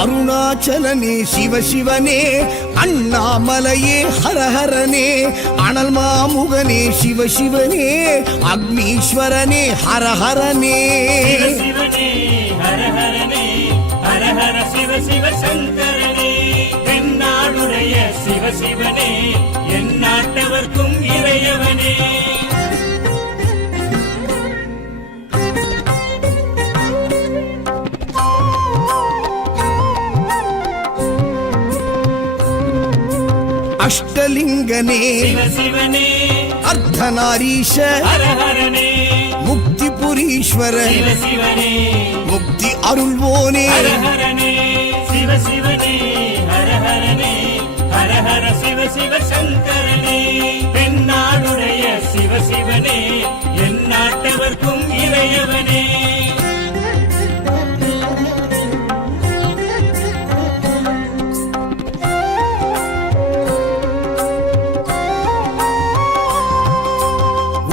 அருணாச்சலனே சிவசிவனே, அண்ணாமலையே ஹரஹரனே, அனல் மாமுகனே சிவசிவனே, அக்னீஸ்வரனே ஹரஹரனே. சிவசிவனே ஹரஹரனே, ஹரஹர சிவ சிவ சங்கரனே, தென்னாடுடைய சிவசிவனே, என் நாட்டவர்க்கும் இறையவனே. அஷ்டலிங்கனே சிவசிவனே, அர்த்தநாரீஷ ஹரஹரனே, முக்திபுரீஸ்வர சிவசிவனே, முக்தி அருள்வோனே. ஹரஹரனே சிவசிவனே, ஹரஹரனே, ஹரஹர சிவ சிவ சங்கரனே, தென்னாடுடைய சிவசிவனே, என் நாட்டவர்க்கும் இறையவனே.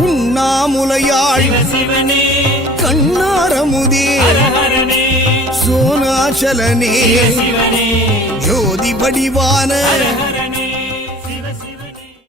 உண்ணாமுலையாள் சிவசிவனே, கண்ணாரமுதே ஹரஹரனே, சோனாச்சலனே சிவசிவனே, ஜோதி வடிவான ஹரஹரனே,